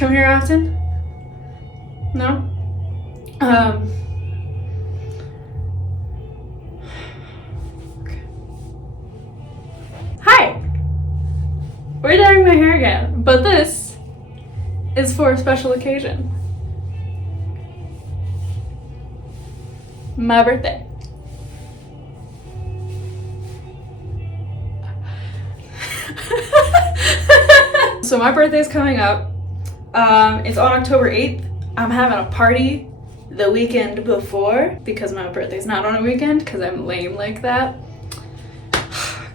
come here often? No? Okay. Hi! We're dyeing my hair again, but this is for a special occasion. My birthday. So my birthday's coming up. It's on October 8th. I'm having a party the weekend before because my birthday's not on a weekend because I'm lame like that.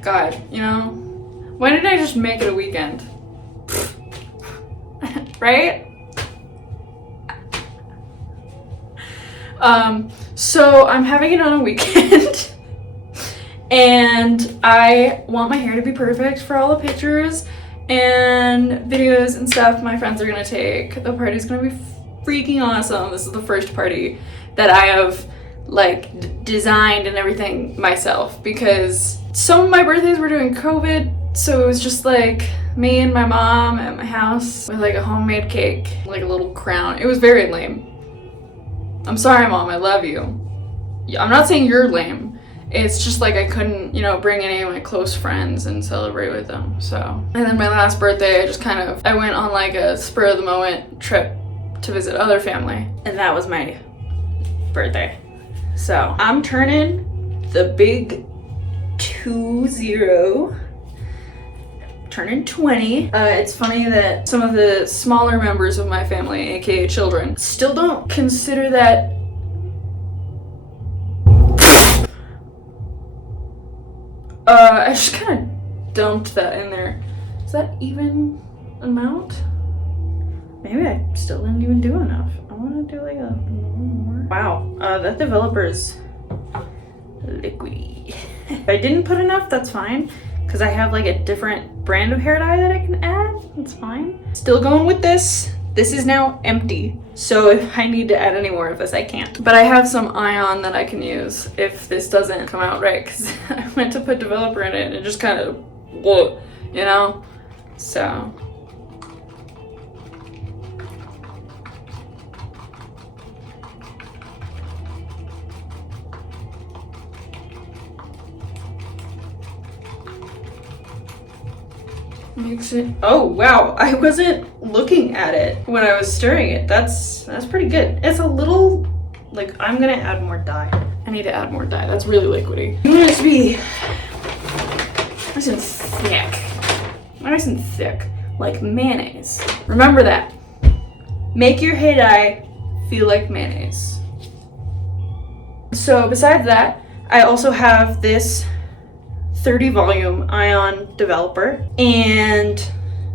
God, you know, why didn't I just make it a weekend? Right? So I'm having it on a weekend and I want my hair to be perfect for all the pictures and videos and stuff my friends are gonna take. The party's gonna be freaking awesome. This is the first party that I have like designed and everything myself because some of my birthdays were during COVID, so it was just like me and my mom at my house with like a homemade cake, like a little crown. It was very lame. I'm sorry, Mom, I love you. I'm not saying you're lame. It's just like I couldn't, you know, bring any of my close friends and celebrate with them, so. And then my last birthday, I went on like a spur of the moment trip to visit other family, and that was my birthday. So I'm turning the big 20, turning 20. It's funny that some of the smaller members of my family, aka children, still don't consider that I just kind of dumped that in there. Is that even amount? Maybe I still didn't even do enough. I want to do like a little more. Wow, that developer's liquidy. If I didn't put enough, that's fine. Because I have like a different brand of hair dye that I can add. That's fine. Still going with this. This is now empty. So if I need to add any more of this, I can't. But I have some ion that I can use if this doesn't come out right. Because I went to put developer in it and it just kind of, you know? So. Makes it, oh wow, I wasn't looking at it when I was stirring it. That's pretty good. It's a little, like, I'm gonna add more dye. I need to add more dye. That's really liquidy. You want it to be nice and thick. Nice and thick, like mayonnaise. Remember that. Make your hair dye feel like mayonnaise. So besides that, I also have this 30 volume ion developer, and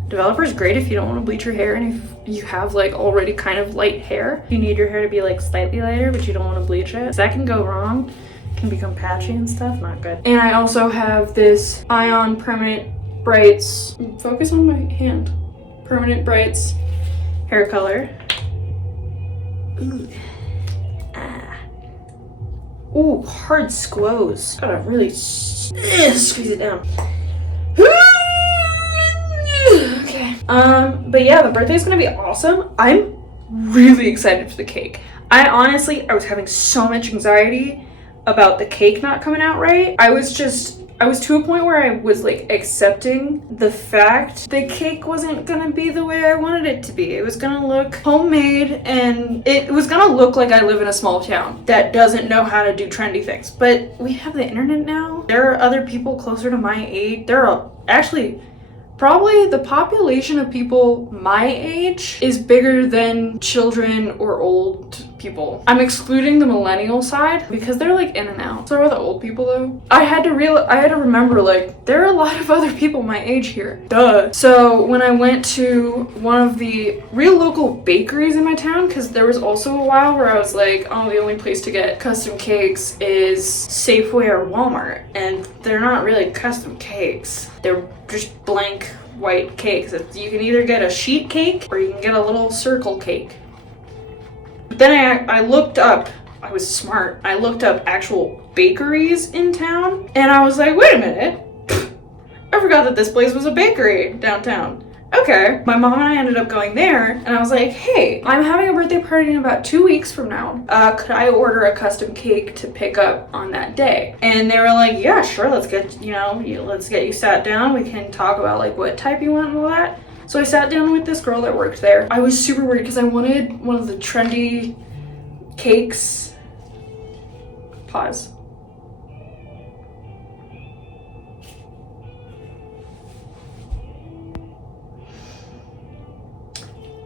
developer is great if you don't want to bleach your hair and if you have like already kind of light hair. You need your hair to be like slightly lighter but you don't want to bleach it. That can go wrong. It can become patchy and stuff, not good. And I also have this ion permanent brights, focus on my hand, permanent brights hair color. Ooh. Ooh, hard squoze. Gotta really squeeze it down. Okay. But yeah, the birthday is gonna be awesome. I'm really excited for the cake. I was having so much anxiety about the cake not coming out right. I was to a point where I was like accepting the fact the cake wasn't gonna be the way I wanted it to be. It was gonna look homemade and it was gonna look like I live in a small town that doesn't know how to do trendy things. But we have the internet now. There are other people closer to my age. There are actually probably the population of people my age is bigger than children or old people. I'm excluding the millennial side because they're like in and out. So are the old people though. I had to remember like there are a lot of other people my age here. Duh. So when I went to one of the real local bakeries in my town, because there was also a while where I was like, oh, the only place to get custom cakes is Safeway or Walmart, and they're not really custom cakes. They're just blank white cakes. You can either get a sheet cake or you can get a little circle cake. But then I looked up, I was smart, I looked up actual bakeries in town and I was like, wait a minute, I forgot that this place was a bakery downtown. okay. My mom and I ended up going there, and I was like, hey, I'm having a birthday party in about 2 weeks from now. Could I order a custom cake to pick up on that day? And they were like, yeah, sure, let's get you sat down. We can talk about like what type you want and all that. So I sat down with this girl that worked there. I was super worried because I wanted one of the trendy cakes. Pause.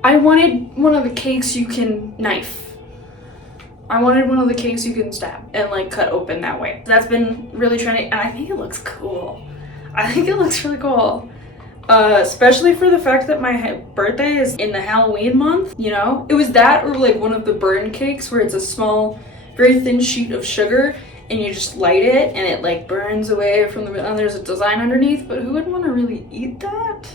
I wanted one of the cakes you can knife. I wanted one of the cakes you can stab and like cut open that way. That's been really trendy, and I think it looks cool. I think it looks really cool. Especially for the fact that my birthday is in the Halloween month, you know? It was that or like one of the burn cakes where it's a small, very thin sheet of sugar and you just light it and it like burns away from the, and there's a design underneath, but who would want to really eat that?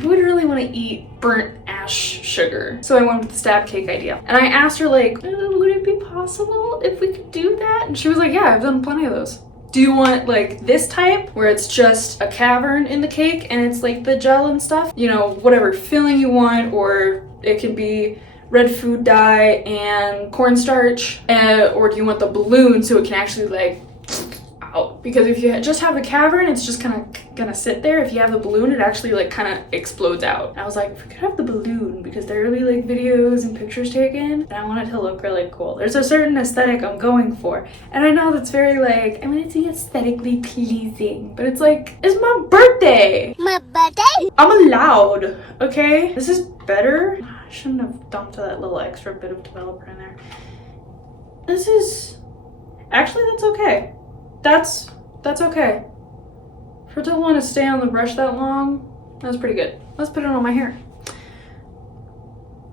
Who would really want to eat burnt ash sugar? So I went with the stab cake idea. And I asked her like, would it be possible if we could do that? And she was like, yeah, I've done plenty of those. Do you want like this type where it's just a cavern in the cake and it's like the gel and stuff? You know, whatever filling you want, or it can be red food dye and cornstarch, or do you want the balloon so it can actually like out? Because if you just have the cavern, it's just kind of gonna sit there. If you have the balloon, it actually like kind of explodes out. And I was like, if we could have the balloon, because there will be like videos and pictures taken, and I want it to look really cool. There's a certain aesthetic I'm going for, and I know that's very like, I want it to be aesthetically pleasing, but it's like, it's my birthday. My birthday? I'm allowed, okay? This is better. I shouldn't have dumped that little extra bit of developer in there. This is, actually that's okay. That's okay. For it to want to stay on the brush that long, that's pretty good. Let's put it on my hair.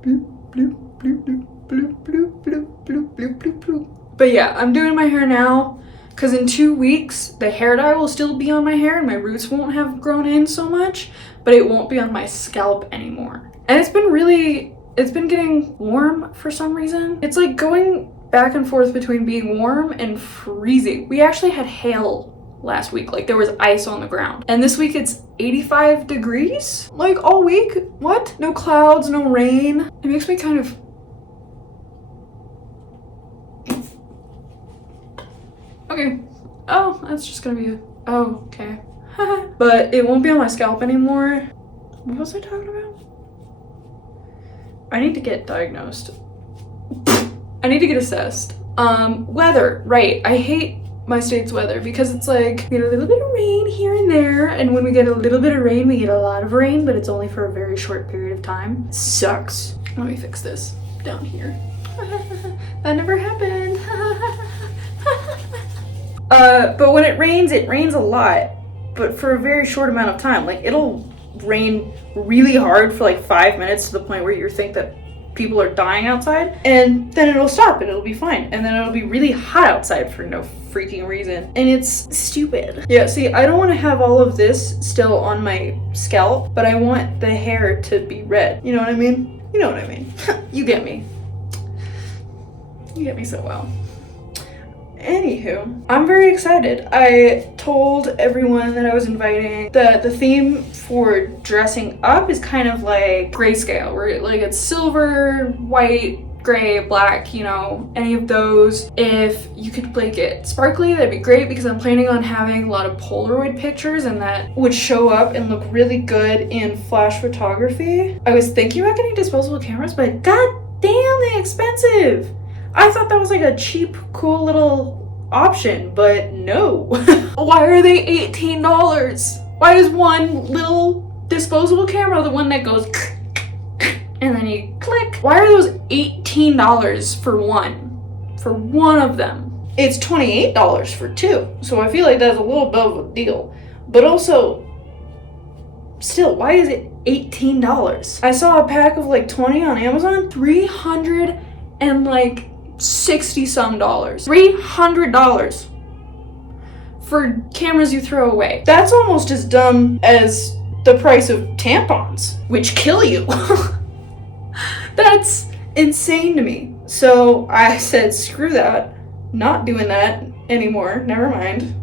Bloop, bloop, bloop, bloop, bloop, bloop, bloop, bloop, bloop, bloop, bloop. But yeah, I'm doing my hair now because in 2 weeks, the hair dye will still be on my hair and my roots won't have grown in so much, but it won't be on my scalp anymore. And it's been getting warm for some reason. It's like going back and forth between being warm and freezing. We actually had hail last week, like there was ice on the ground. And this week it's 85 degrees, like all week. What? No clouds, no rain. It makes me kind of... Okay. Oh, that's just gonna be oh, okay. But it won't be on my scalp anymore. What was I talking about? I need to get diagnosed. I need to get assessed. Weather, right. I hate my state's weather because it's like, we get a little bit of rain here and there, and when we get a little bit of rain, we get a lot of rain, but it's only for a very short period of time. It sucks. Let me fix this down here. That never happened. But when it rains a lot, but for a very short amount of time. Like, it'll rain really hard for like 5 minutes to the point where you think that people are dying outside, and then it'll stop and it'll be fine, and then it'll be really hot outside for no freaking reason, and it's stupid. Yeah, see, I don't want to have all of this still on my scalp, but I want the hair to be red. You know what I mean? You know what I mean. You get me. You get me so well. Anywho, I'm very excited. I told everyone that I was inviting. The theme for dressing up is kind of like grayscale, where like it's silver, white, gray, black, you know, any of those. If you could make it sparkly, that'd be great, because I'm planning on having a lot of Polaroid pictures, and that would show up and look really good in flash photography. I was thinking about getting disposable cameras, but god damn, they're expensive. I thought that was like a cheap, cool little option, but no. Why are they $18? Why is one little disposable camera the one that goes and then you click? Why are those $18 for one? For one of them. It's $28 for two. So I feel like that's a little bit of a deal. But also, still, why is it $18? I saw a pack of like 20 on Amazon, $360 some. $300 for cameras you throw away. That's almost as dumb as the price of tampons, which kill you. That's insane to me. So I said, screw that. Not doing that anymore. Never mind.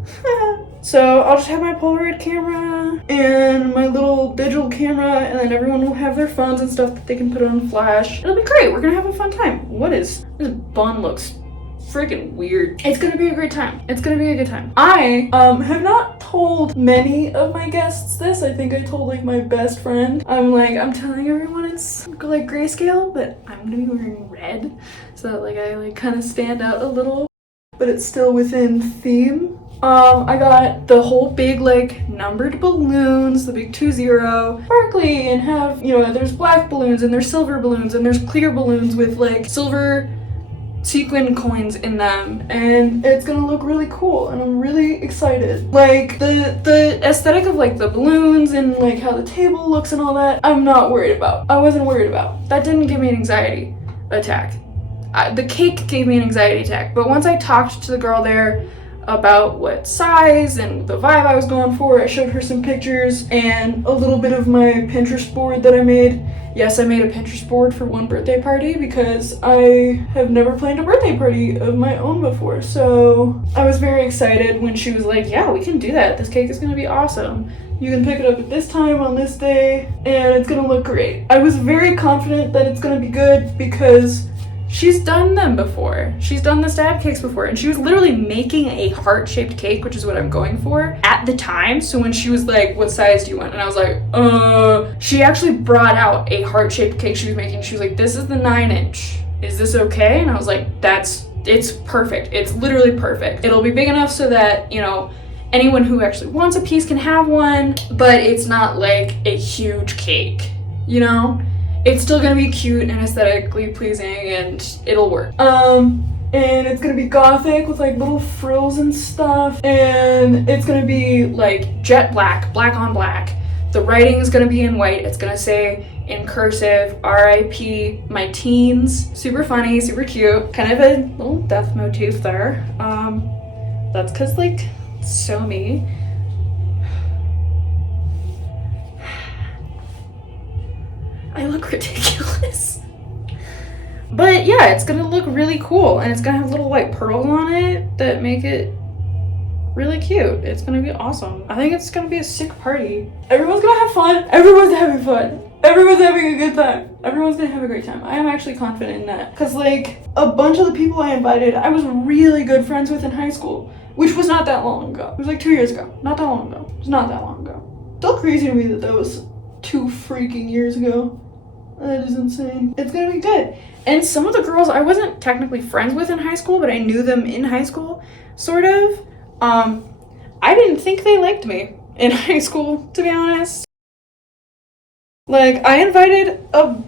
So I'll just have my Polaroid camera and my little little digital camera, and then everyone will have their phones and stuff that they can put on flash. It'll be great. We're gonna have a fun time. This bun looks freaking weird. It's gonna be a great time. It's gonna be a good time. I have not told many of my guests this. I think I told like my best friend. I'm telling everyone it's like grayscale, but I'm gonna be wearing red so that like I like kind of stand out a little, but it's still within theme. I got the whole big like numbered balloons, the big 20, sparkly, and have, there's black balloons and there's silver balloons and there's clear balloons with like silver sequin coins in them, and it's gonna look really cool, and I'm really excited. Like the aesthetic of like the balloons and like how the table looks and all that, I'm not worried about. I wasn't worried about. That didn't give me an anxiety attack. The cake gave me an anxiety attack, but once I talked to the girl there about what size and the vibe I was going for, I showed her some pictures and a little bit of my Pinterest board that I made. Yes, I made a Pinterest board for one birthday party because I have never planned a birthday party of my own before. So I was very excited when she was like, yeah, we can do that. This cake is gonna be awesome. You can pick it up at this time on this day and it's gonna look great. I was very confident that it's gonna be good because she's done them before. She's done the stab cakes before, and she was literally making a heart-shaped cake, which is what I'm going for, at the time. So when she was like, what size do you want? And I was like, she actually brought out a heart-shaped cake she was making. She was like, this is the 9-inch. Is this okay? And I was like, it's perfect. It's literally perfect. It'll be big enough so that, anyone who actually wants a piece can have one, but it's not like a huge cake, It's still gonna be cute and aesthetically pleasing, and it'll work. And it's gonna be gothic with like little frills and stuff, and it's gonna be like jet black, black on black. The writing is gonna be in white. It's gonna say in cursive, R.I.P. my teens. Super funny, super cute. Kind of a little death motif there. That's cause like, so me. I look ridiculous. But yeah, it's gonna look really cool, and it's gonna have little white pearls on it that make it really cute. It's gonna be awesome. I think it's gonna be a sick party. Everyone's gonna have fun. Everyone's having fun. Everyone's having a good time. Everyone's gonna have a great time. I am actually confident in that. Cause like a bunch of the people I invited, I was really good friends with in high school, which was not that long ago. It was like 2 years ago. Not that long ago. It was not that long ago. Still crazy to me that was 2 freaking years ago. That is insane. It's gonna be good. And some of the girls I wasn't technically friends with in high school, but I knew them in high school, sort of. I didn't think they liked me in high school, to be honest. Like, I invited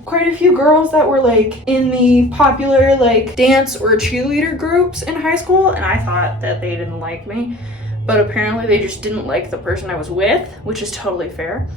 quite a few girls that were like in the popular like dance or cheerleader groups in high school, and I thought that they didn't like me, but apparently they just didn't like the person I was with, which is totally fair.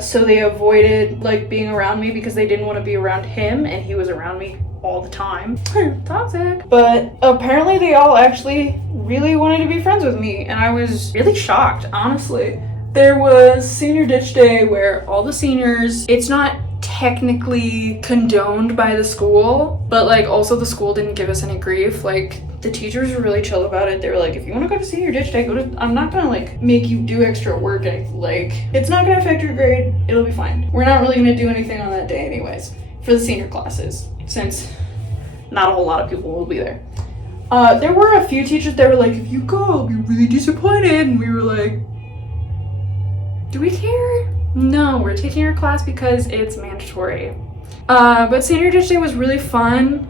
So they avoided like being around me because they didn't want to be around him, and he was around me all the time. Toxic. But apparently they all actually really wanted to be friends with me, and I was really shocked, honestly. There was senior ditch day where all the seniors, it's not technically condoned by the school, but like also the school didn't give us any grief. Like the teachers were really chill about it. They were like, if you want to go to senior ditch day, go to, I'm not gonna like make you do extra work, and like it's not gonna affect your grade, it'll be fine. We're not really gonna do anything on that day anyways for the senior classes, since not a whole lot of people will be there. There were a few teachers that were like, if you go, I'll be really disappointed, and we were like, do we care? No, we're taking our class because it's mandatory. But senior ditch day was really fun.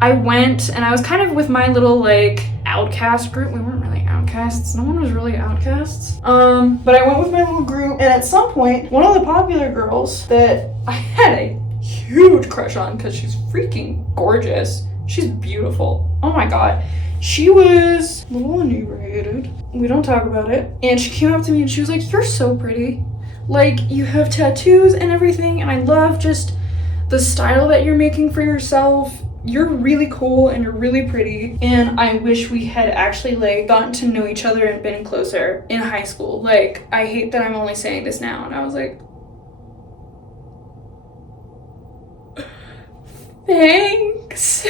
I went, and I was kind of with my little like outcast group. We weren't really outcasts. No one was really outcasts. But I went with my little group, and at some point, one of the popular girls that I had a huge crush on because she's freaking gorgeous. She's beautiful. Oh my god. She was a little inebriated. We don't talk about it. And she came up to me and she was like, you're so pretty. Like, you have tattoos and everything, and I love just the style that you're making for yourself. You're really cool and you're really pretty, and I wish we had actually like gotten to know each other and been closer in high school. Like, I hate that I'm only saying this now. And I was like, thanks.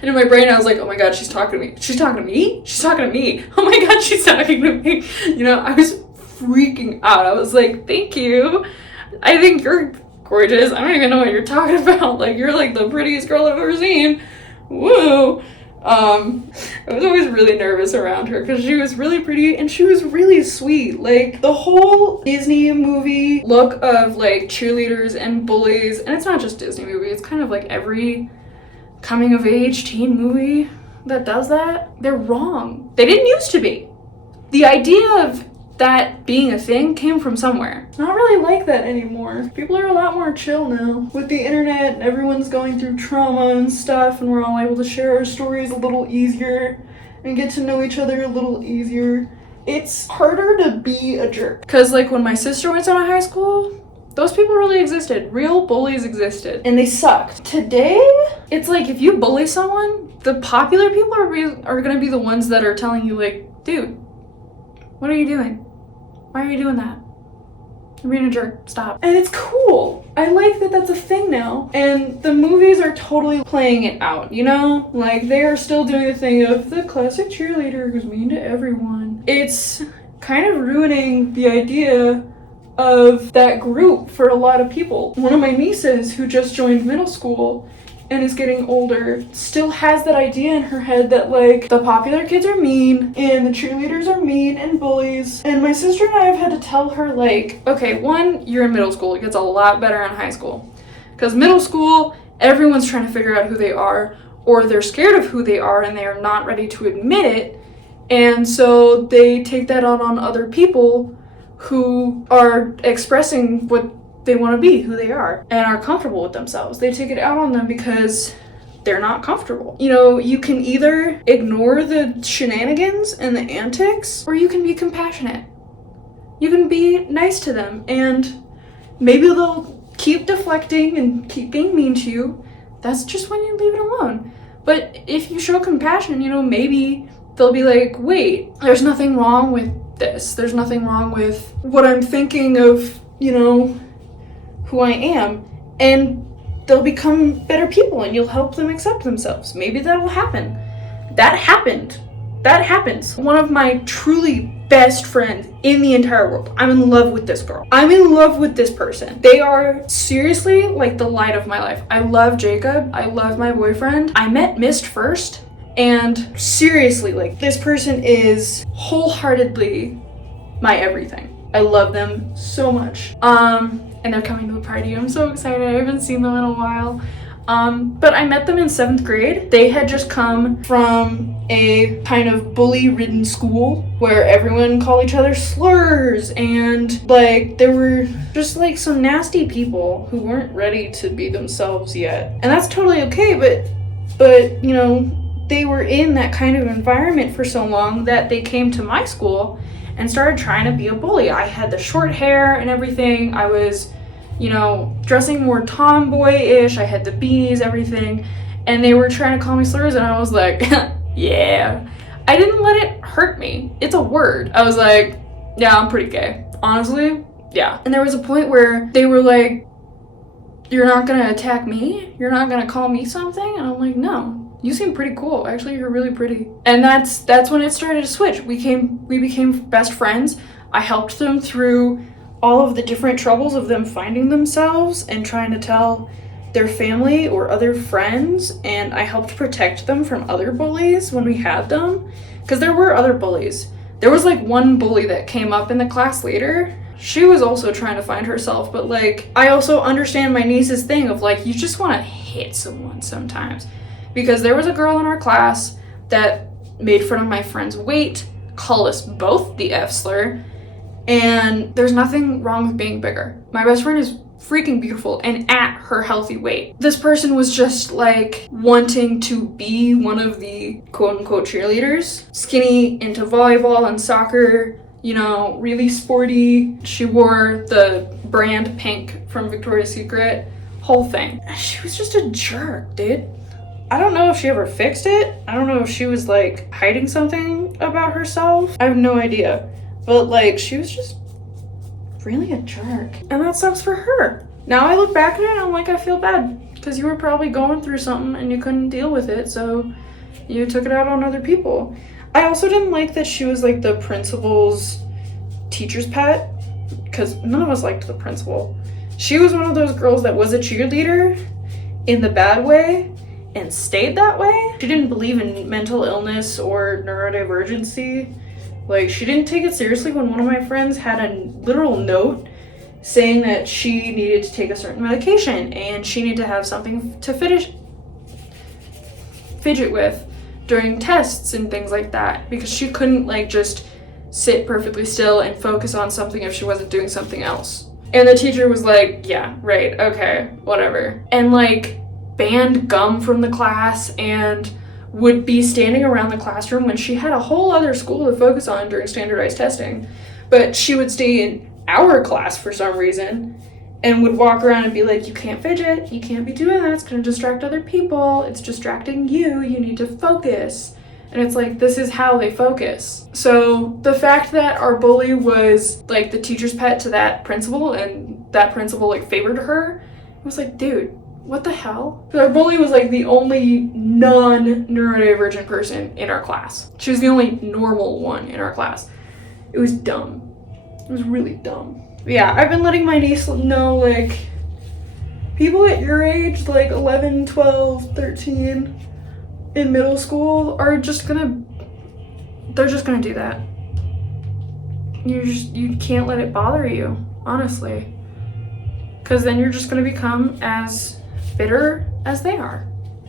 And in my brain I was like, oh my god, she's talking to me. She's talking to me? She's talking to me. Oh my god, she's talking to me. I was freaking out. I was like, thank you. I think you're gorgeous. I don't even know what you're talking about. Like, you're like the prettiest girl I've ever seen. Woo. I was always really nervous around her because she was really pretty and she was really sweet. Like, the whole Disney movie look of like cheerleaders and bullies, and it's not just Disney movie, it's kind of like every coming of age teen movie that does that, they're wrong. They didn't used to be. The idea of that being a thing came from somewhere. It's not really like that anymore. People are a lot more chill now. With the internet and everyone's going through trauma and stuff, and we're all able to share our stories a little easier and get to know each other a little easier. It's harder to be a jerk. Cause like when my sister went to high school, those people really existed. Real bullies existed. And they sucked. Today, it's like if you bully someone, the popular people are gonna be the ones that are telling you like, dude, what are you doing? Why are you doing that? You're being a jerk. Stop. And it's cool. I like that that's a thing now. And the movies are totally playing it out, you know? Like, they are still doing the thing of the classic cheerleader who's mean to everyone. It's kind of ruining the idea of that group for a lot of people. One of my nieces who just joined middle school and is getting older still has that idea in her head that like the popular kids are mean and the cheerleaders are mean and bullies. And my sister and I have had to tell her like, okay, one, you're in middle school. It gets a lot better in high school. Because middle school, everyone's trying to figure out who they are, or they're scared of who they are and they are not ready to admit it. And so they take that out on other people who are expressing what they want to be, who they are, and are comfortable with themselves. They take it out on them because they're not comfortable. You know, you can either ignore the shenanigans and the antics, or you can be compassionate. You can be nice to them, and maybe they'll keep deflecting and keep being mean to you. That's just when you leave it alone. But if you show compassion, you know, maybe they'll be like, wait, there's nothing wrong with this. There's nothing wrong with what I'm thinking of, you know, who I am, and they'll become better people and you'll help them accept themselves. Maybe that will happen. That happened. That happens. One of my truly best friends in the entire world. I'm in love with this girl. I'm in love with this person. They are seriously like the light of my life. I love Jacob. I love my boyfriend. I met Mist first, and seriously, like, this person is wholeheartedly my everything. I love them so much. And they're coming to a party. I'm so excited. I haven't seen them in a while. But I met them in 7th grade. They had just come from a kind of bully-ridden school where everyone called each other slurs, and like there were just like some nasty people who weren't ready to be themselves yet. And that's totally okay, but you know, they were in that kind of environment for so long that they came to my school and started trying to be a bully. I had the short hair and everything. I was, you know, dressing more tomboy-ish. I had the beanies, everything. And they were trying to call me slurs, and I was like, yeah. I didn't let it hurt me. It's a word. I was like, yeah, I'm pretty gay. Honestly, yeah. And there was a point where they were like, you're not gonna attack me? You're not gonna call me something? And I'm like, no. You seem pretty cool. Actually, you're really pretty. And that's when it started to switch. We became best friends. I helped them through all of the different troubles of them finding themselves and trying to tell their family or other friends, and I helped protect them from other bullies when we had them, because there were other bullies. There was like one bully that came up in the class later. She was also trying to find herself, but like, I also understand my niece's thing of like, you just want to hit someone sometimes. Because there was a girl in our class that made fun of my friend's weight, called us both the F slur, and there's nothing wrong with being bigger. My best friend is freaking beautiful and at her healthy weight. This person was just like wanting to be one of the quote-unquote cheerleaders. Skinny, into volleyball and soccer, you know, really sporty. She wore the brand pink from Victoria's Secret, whole thing. She was just a jerk, dude. I don't know if she ever fixed it. I don't know if she was like hiding something about herself. I have no idea. But like, she was just really a jerk. And that sucks for her. Now I look back at it and I'm like, I feel bad. Because you were probably going through something and you couldn't deal with it. So you took it out on other people. I also didn't like that she was like the principal's teacher's pet, because none of us liked the principal. She was one of those girls that was a cheerleader in the bad way and stayed that way. She didn't believe in mental illness or neurodivergency. Like, she didn't take it seriously when one of my friends had a literal note saying that she needed to take a certain medication and she needed to have something to fidget with during tests and things like that, because she couldn't like just sit perfectly still and focus on something if she wasn't doing something else. And the teacher was like, yeah, right, okay, whatever. And like banned gum from the class and would be standing around the classroom when she had a whole other school to focus on during standardized testing. But she would stay in our class for some reason and would walk around and be like, you can't fidget, you can't be doing that, it's gonna distract other people, it's distracting you, you need to focus. And it's like, this is how they focus. So the fact that our bully was like the teacher's pet to that principal and that principal like favored her, it was like, dude, what the hell? Our bully was like the only non-neurodivergent person in our class. She was the only normal one in our class. It was dumb. It was really dumb. But yeah, I've been letting my niece know, like, people at your age, like 11, 12, 13, in middle school are just gonna, they're just gonna do that. You can't let it bother you, honestly. Because then you're just gonna become as bitter as they are.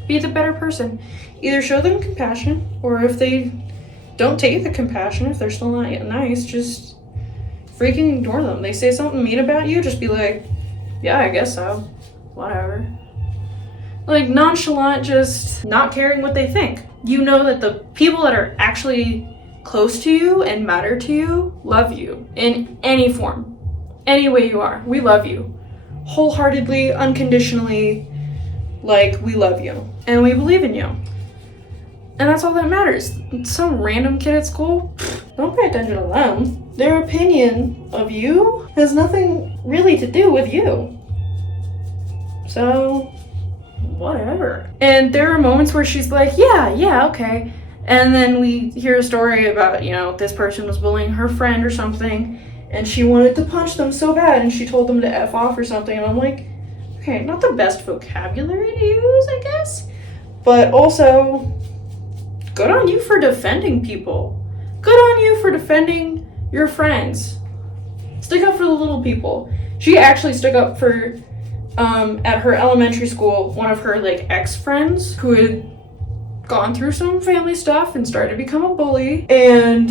Be the better person. Either show them compassion, or if they don't take the compassion, if they're still not nice, just freaking ignore them. They say something mean about you, just be like, yeah, I guess so. Whatever. Like, nonchalant, just not caring what they think. You know that the people that are actually close to you and matter to you love you in any form, any way you are. We love you. Wholeheartedly, unconditionally, like, we love you. And we believe in you. And that's all that matters. Some random kid at school, don't pay attention to them. Their opinion of you has nothing really to do with you. So, whatever. And there are moments where she's like, yeah, okay. And then we hear a story about, you know, this person was bullying her friend or something, and she wanted to punch them so bad, and she told them to F off or something, and I'm like, okay, not the best vocabulary to use, I guess, but also, good on you for defending people. Good on you for defending your friends. Stick up for the little people. She actually stuck up for, at her elementary school, one of her, like, ex-friends who had gone through some family stuff and started to become a bully and,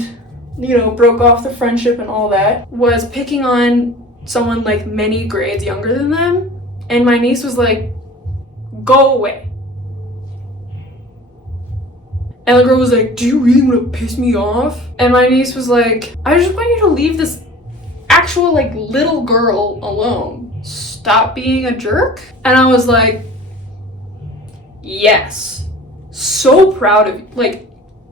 you know, broke off the friendship and all that, was picking on someone, like, many grades younger than them. And my niece was like, go away. And the girl was like, do you really want to piss me off? And my niece was like, I just want you to leave this actual, like, little girl alone. Stop being a jerk. And I was like, yes. So proud of you. Like,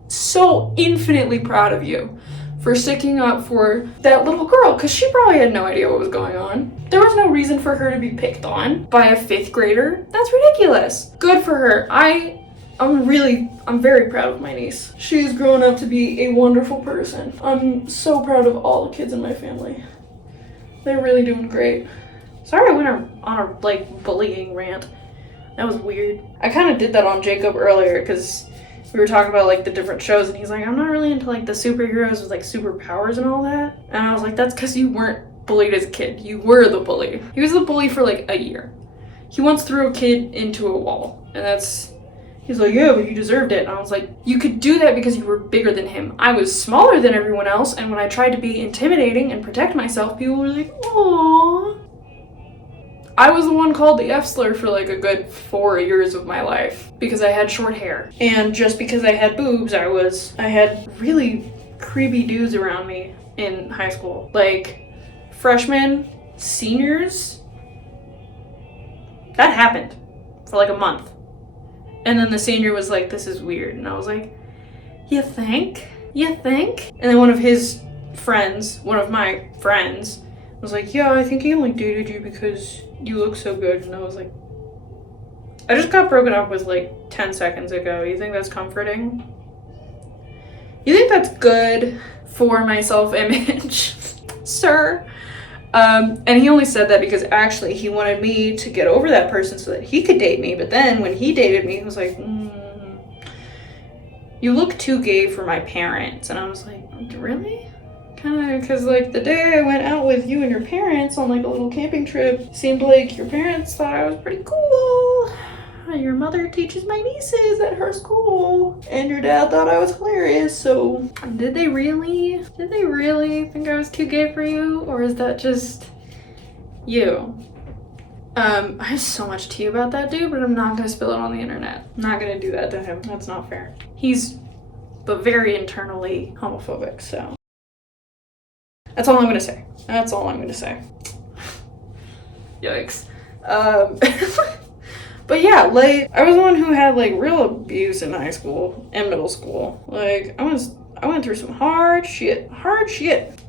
so infinitely proud of you for sticking up for that little girl, because she probably had no idea what was going on. There was no reason for her to be picked on by a 5th grader. That's ridiculous. Good for her. I'm very proud of my niece. She's grown up to be a wonderful person. I'm so proud of all the kids in my family. They're really doing great. Sorry I went on a like bullying rant. That was weird. I kind of did that on Jacob earlier because we were talking about like the different shows and he's like, I'm not really into like the superheroes with like superpowers and all that. And I was like, that's because you weren't bullied as a kid. You were the bully. He was the bully for like a year. He once threw a kid into a wall, and he's like, yeah, but you deserved it. And I was like, you could do that because you were bigger than him. I was smaller than everyone else, and when I tried to be intimidating and protect myself, people were like, aww. I was the one called the F slur for like a good 4 years of my life because I had short hair. And just because I had boobs, I had really creepy dudes around me in high school. Like, freshmen, seniors, that happened for like a month. And then the senior was like, this is weird. And I was like, you think? You think? And then one of my friends, was like, yeah, I think he only dated you because you look so good. And I was like, I just got broken up with like 10 seconds ago. You think that's comforting? You think that's good for my self-image? sir. And he only said that because actually he wanted me to get over that person so that he could date me. But then when he dated me, he was like, you look too gay for my parents. And I was like, really? Kind of, because like the day I went out with you and your parents on like a little camping trip, seemed like your parents thought I was pretty cool. Your mother teaches my nieces at her school, and your dad thought I was hilarious. So did they really think I was too gay for you, or is that just you? I have so much tea about that dude, but I'm not gonna spill it on the internet. I'm not gonna do that to him. That's not fair. He's but very internally homophobic, so that's all I'm gonna say. That's all I'm gonna say. Yikes. But yeah, like, I was the one who had, like, real abuse in high school and middle school. Like, I went through some hard shit.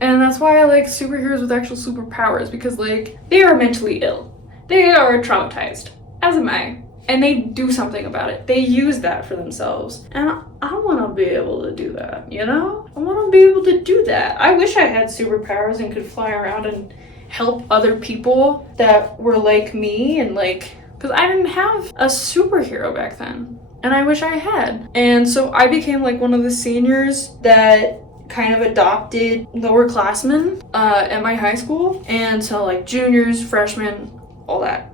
And that's why I like superheroes with actual superpowers, because, like, they are mentally ill. They are traumatized, as am I. And they do something about it. They use that for themselves. And I want to be able to do that, you know? I want to be able to do that. I wish I had superpowers and could fly around and help other people that were like me and, like, because I didn't have a superhero back then, and I wish I had. And so I became like one of the seniors that kind of adopted lower classmen at my high school. And so like juniors, freshmen, all that.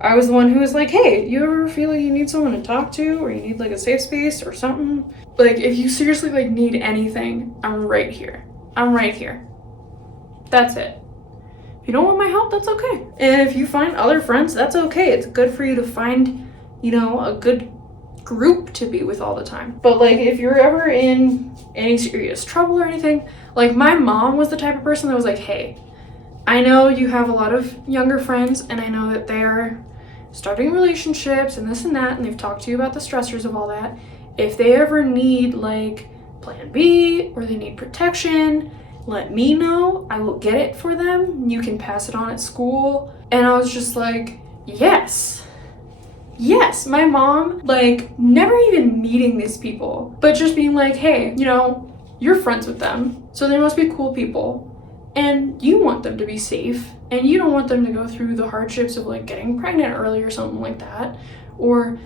I was the one who was like, hey, you ever feel like you need someone to talk to, or you need like a safe space or something? Like if you seriously like need anything, I'm right here. That's it. If you don't want my help, that's okay. And if you find other friends, that's okay. It's good for you to find, you know, a good group to be with all the time. But like if you're ever in any serious trouble or anything, like my mom was the type of person that was like, hey, I know you have a lot of younger friends, and I know that they're starting relationships and this and that, and they've talked to you about the stressors of all that. If they ever need like plan B or they need protection, let me know. I will get it for them. You can pass it on at school. And I was just like, yes. My mom, like, never even meeting these people, but just being like, hey, you know, you're friends with them, so they must be cool people. And you want them to be safe, and you don't want them to go through the hardships of like getting pregnant early or something like that, or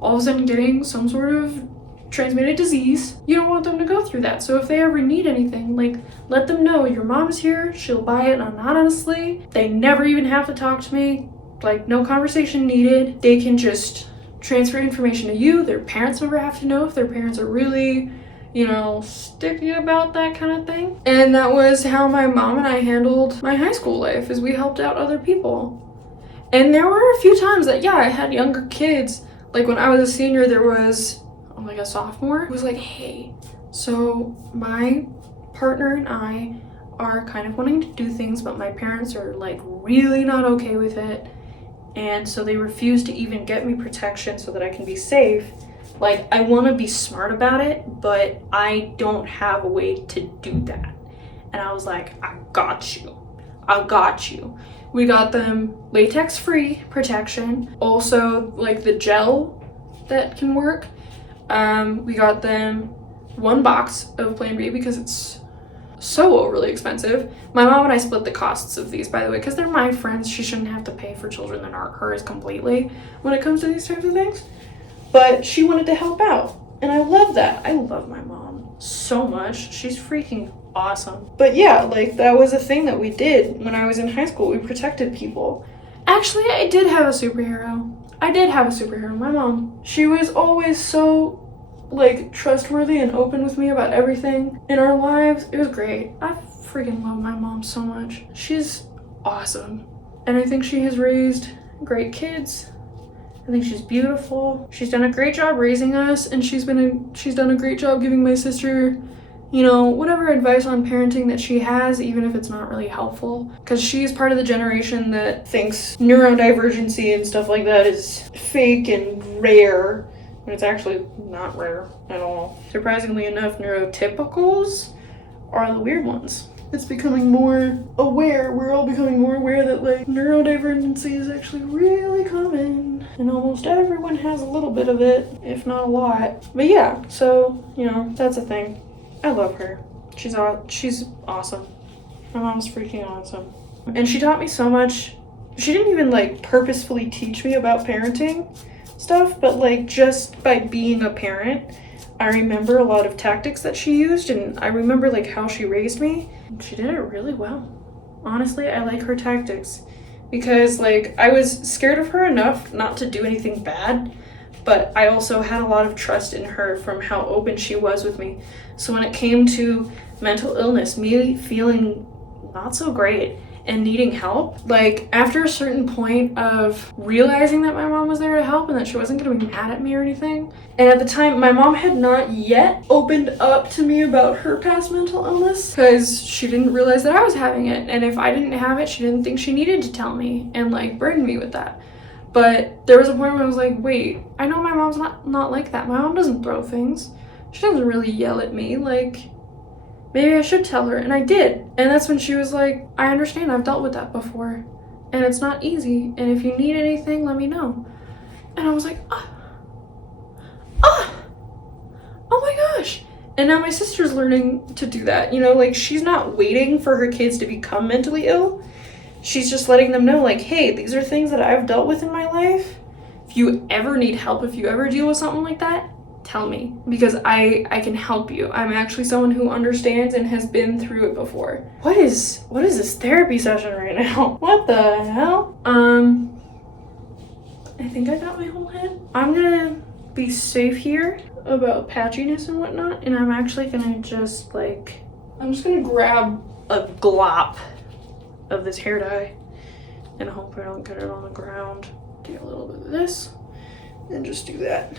all of a sudden getting some sort of transmitted disease. You don't want them to go through that. So if they ever need anything, like, let them know your mom's here, she'll buy it anonymously. They never even have to talk to me, like no conversation needed. They can just transfer information to you. Their parents never have to know if their parents are really, you know, sticky about that kind of thing. And that was how my mom and I handled my high school life, is we helped out other people. And there were a few times that, yeah, I had younger kids. Like when I was a senior, there was like a sophomore who was like, hey, so my partner and I are kind of wanting to do things, but my parents are like really not okay with it. And so they refuse to even get me protection so that I can be safe. Like, I want to be smart about it, but I don't have a way to do that. And I was like, I got you. We got them latex-free protection. Also, like the gel that can work. We got them one box of Plan B because it's so overly expensive. My mom and I split the costs of these, by the way, because they're my friends. She shouldn't have to pay for children that aren't hers completely when it comes to these types of things. But she wanted to help out, and I love that. I love my mom so much. She's freaking awesome. But yeah, like that was a thing that we did when I was in high school. We protected people. Actually, I did have a superhero. My mom. She was always so like trustworthy and open with me about everything in our lives. It was great. I freaking love my mom so much. She's awesome. And I think she has raised great kids. I think she's beautiful. She's done a great job raising us, and she's done a great job giving my sister, you know, whatever advice on parenting that she has, even if it's not really helpful. Because she's part of the generation that thinks neurodivergency and stuff like that is fake and rare, when it's actually not rare at all. Surprisingly enough, neurotypicals are the weird ones. It's becoming more aware. We're all becoming more aware that like neurodivergency is actually really common, and almost everyone has a little bit of it, if not a lot. But yeah, so, you know, that's a thing. I love her. She's awesome. My mom's freaking awesome. And she taught me so much. She didn't even like purposefully teach me about parenting stuff, but like just by being a parent, I remember a lot of tactics that she used, and I remember like how she raised me. She did it really well. Honestly, I like her tactics because like I was scared of her enough not to do anything bad, but I also had a lot of trust in her from how open she was with me. So when it came to mental illness, me feeling not so great and needing help, like after a certain point of realizing that my mom was there to help and that she wasn't gonna be mad at me or anything, and at the time my mom had not yet opened up to me about her past mental illness because she didn't realize that I was having it, and if I didn't have it, she didn't think she needed to tell me and like burden me with that. But there was a point where I was like, wait, I know my mom's not like that. My mom doesn't throw things. She doesn't really yell at me. Like, maybe I should tell her. And I did. And that's when she was like, I understand. I've dealt with that before. And it's not easy. And if you need anything, let me know. And I was like, oh my gosh. And now my sister's learning to do that. You know, like she's not waiting for her kids to become mentally ill. She's just letting them know, like, hey, these are things that I've dealt with in my life. If you ever need help, if you ever deal with something like that, tell me, because I can help you. I'm actually someone who understands and has been through it before. What is this therapy session right now? What the hell? I think I got my whole head. I'm gonna be safe here about patchiness and whatnot, and I'm actually gonna just like, I'm just gonna grab a glop of this hair dye and hope I don't get it on the ground. Do a little bit of this and just do that.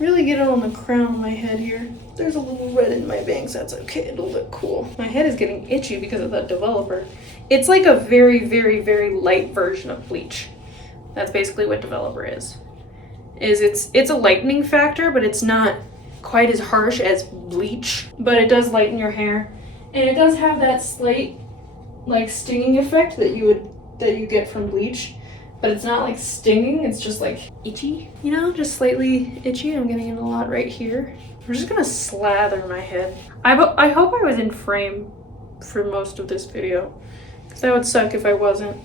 Really get it on the crown of my head here. There's a little red in my bangs. That's okay. It'll look cool. My head is getting itchy because of that developer. It's like a very, very, very light version of bleach. That's basically what developer is. It's a lightening factor, but it's not quite as harsh as bleach. But it does lighten your hair, and it does have that slight like stinging effect that you get from bleach, but it's not like stinging, it's just like itchy, you know, just slightly itchy. I'm getting it a lot right here. I'm just gonna slather my head. I hope I was in frame for most of this video, because that would suck if I wasn't.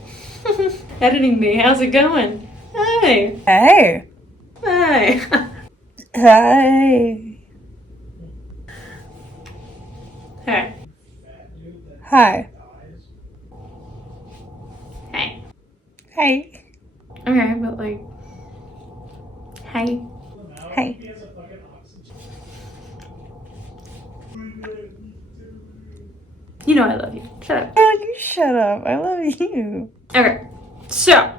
Editing me, how's it going? Hey. Hey. Hey. Hi. Hey. Hi. Hey. Hey. Okay, but like, hey. Hey. You know I love you. Shut up. Oh, you shut up. I love you. Okay, so.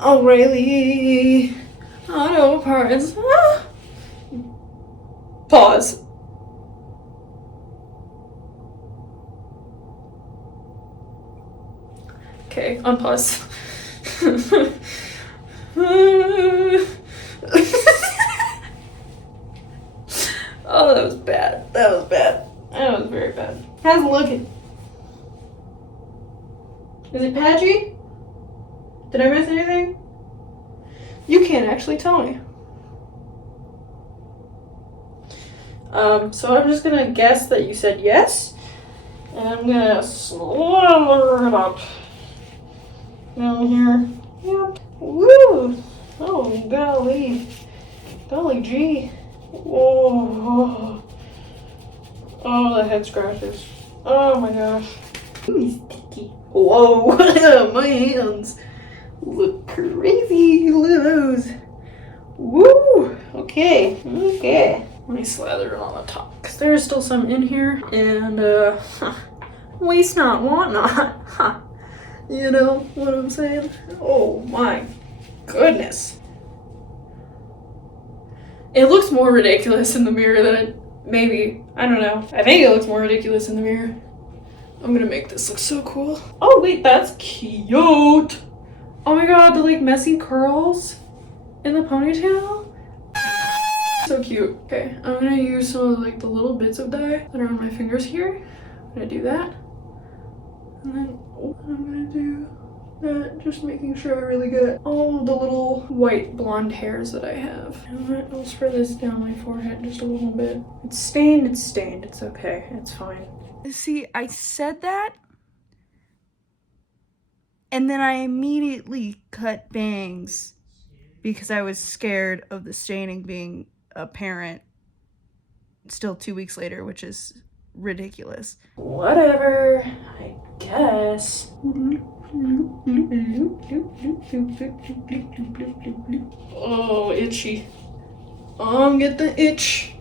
O'Reilly. Auto parts. Pause. Okay, unpause. Oh, that was bad. That was bad. That was very bad. How's it looking? Is it patchy? Did I miss anything? You can't actually tell me. So I'm just gonna guess that you said yes, and I'm gonna slather it up down here. Yep. Woo! Oh golly, golly gee. Whoa! Oh, the head scratches. Oh my gosh. Ooh, sticky. Whoa! My hands look crazy. Look at those. Woo! Okay. Okay. Let me slather it on the top, because there's still some in here, and waste not, want not. You know what I'm saying? Oh my goodness. It looks more ridiculous in the mirror than it maybe. I don't know. I think it looks more ridiculous in the mirror. I'm gonna make this look so cool. Oh wait, that's cute. Oh my god, the like messy curls in the ponytail. So cute. Okay, I'm gonna use some of like the little bits of dye that are on my fingers here. I'm gonna do that. And then what I'm gonna do Just making sure I really get all the little white blonde hairs that I have. You know what? I'll spread this down my forehead just a little bit. It's stained, it's okay, it's fine. See, I said that, and then I immediately cut bangs because I was scared of the staining being apparent still 2 weeks later, which is ridiculous. Whatever, I guess. Oh, itchy. Oh, I'm getting the itch.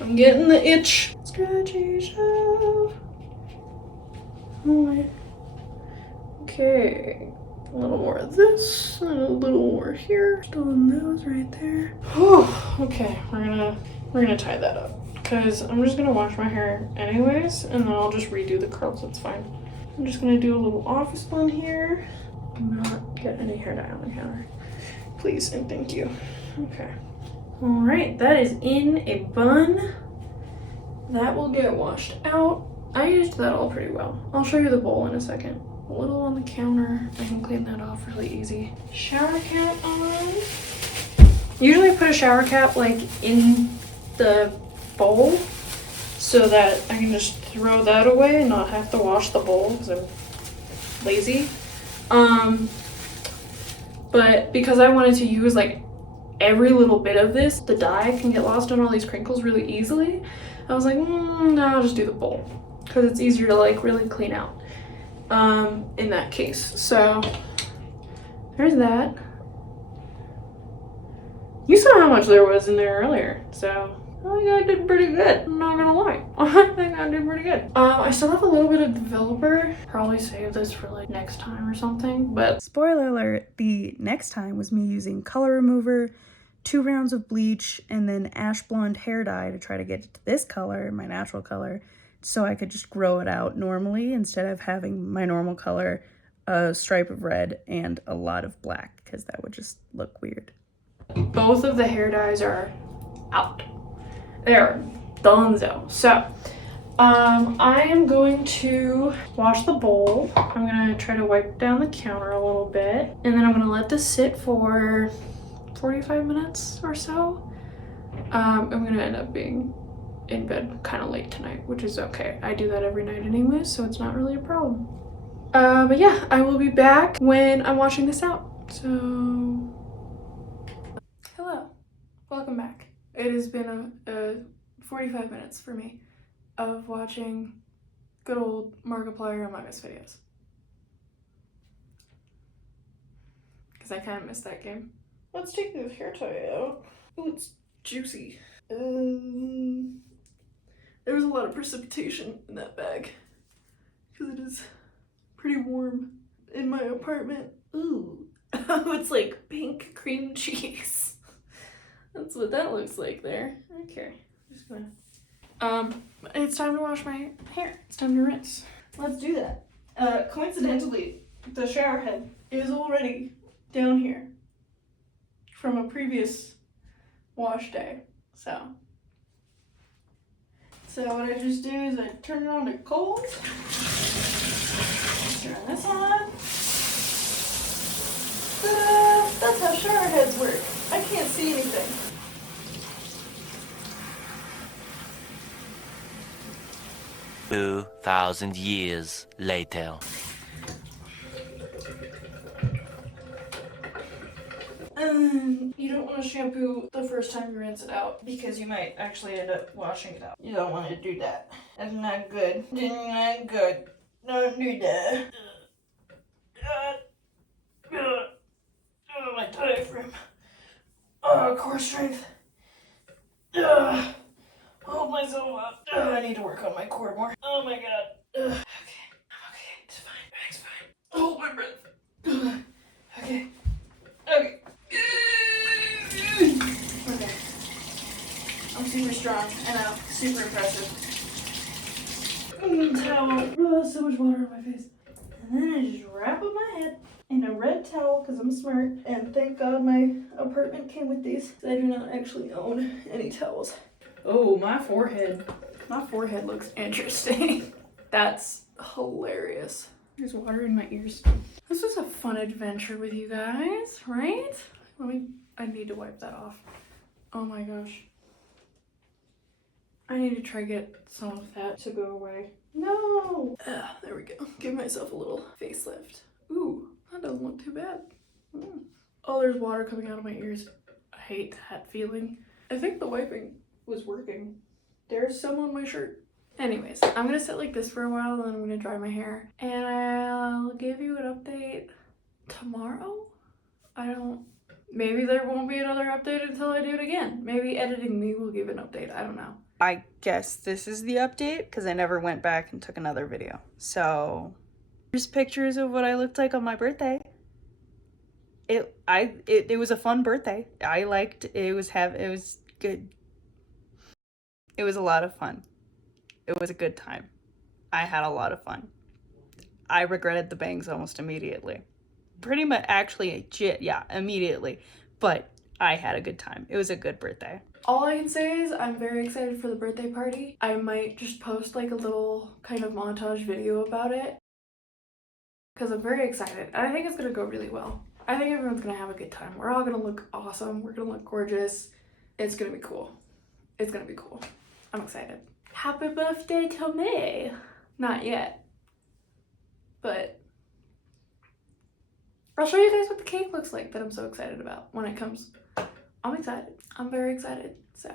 I'm getting the itch. Scratchy show. Oh, okay. A little more of this and a little more here. Still on those right there. Oh, okay. We're gonna tie that up because I'm just gonna wash my hair anyways, and then I'll just redo the curls. It's fine. I'm just gonna do a little office bun here. Not get any hair dye on the counter, please and thank you. Okay. All right, that is in a bun. That will get washed out. I used that all pretty well. I'll show you the bowl in a second. A little on the counter. I can clean that off really easy. Shower cap on. Usually I put a shower cap like in the bowl so that I can just throw that away and not have to wash the bowl because I'm lazy. But because I wanted to use like every little bit of this, the dye can get lost in all these crinkles really easily. I was like, no, I'll just do the bowl because it's easier to like really clean out in that case. So there's that. You saw how much there was in there earlier, so I think I did pretty good. I'm not gonna lie. I think I did pretty good. I still have a little bit of developer. Probably save this for like next time or something, but Spoiler alert, the next time was me using color remover, 2 rounds of bleach, and then ash blonde hair dye to try to get to this color, my natural color, so I could just grow it out normally instead of having my normal color, a stripe of red, and a lot of black, because that would just look weird. both of the hair dyes are out. They're donezo. So I am going to wash the bowl. I'm gonna try to wipe down the counter a little bit, and then I'm gonna let this sit for 45 minutes or so. I'm gonna end up being in bed kind of late tonight, which is okay. I do that every night anyway, so it's not really a problem. But yeah, I will be back when I'm washing this out. So hello, welcome back. It has been a 45 minutes for me of watching good old Markiplier Among Us videos. Because I kind of missed that game. Let's take this hair tie out. Oh, it's juicy. There was a lot of precipitation in that bag. Because it is pretty warm in my apartment. Ooh. Oh, it's like pink cream cheese. That's what that looks like there. Okay. Just gonna it's time to wash my hair. It's time to rinse. Let's do that. Coincidentally, the shower head is already down here from a previous wash day. So what I just do is I turn it on to cold. Turn this on. Ta-da! That's how shower heads work. I can't see anything. 2,000 years later. You don't want to shampoo the first time you rinse it out because you might actually end up washing it out. You don't want to do that. That's not good. That's not good. Don't do that. My diaphragm. Core strength. Hold myself up. I need to work on my core more. Oh my god. Okay. I'm okay. It's fine. It's fine. Hold my breath. Okay. Okay. Okay. I'm super strong and I'm super impressive. Towel. Oh, so much water on my face. And then I just wrap up my head in a red towel because I'm smart. And thank God my apartment came with these. I do not actually own any towels. Oh, my forehead. My forehead looks interesting. That's hilarious. There's water in my ears. This was a fun adventure with you guys, right? I need to wipe that off. Oh my gosh. I need to try get some of that to go away. No! There we go. Give myself a little facelift. Ooh, that doesn't look too bad. Oh, there's water coming out of my ears. I hate that feeling. I think the wiping was working. There's some on my shirt. Anyways, I'm gonna sit like this for a while, then I'm gonna dry my hair. And I'll give you an update tomorrow? Maybe there won't be another update until I do it again. Maybe editing me will give an update, I don't know. I guess this is the update because I never went back and took another video. So here's pictures of what I looked like on my birthday. It was a fun birthday. I liked it. It was good. It was a lot of fun. It was a good time. I had a lot of fun. I regretted the bangs almost immediately. Pretty much, actually, yeah, immediately. But I had a good time. It was a good birthday. All I can say is I'm very excited for the birthday party. I might just post like a little kind of montage video about it because I'm very excited and I think it's gonna go really well. I think everyone's gonna have a good time. We're all gonna look awesome. We're gonna look gorgeous. It's gonna be cool. It's gonna be cool. I'm excited. Happy birthday to me. Not yet, but I'll show you guys what the cake looks like that I'm so excited about when it comes. I'm excited. I'm very excited. So.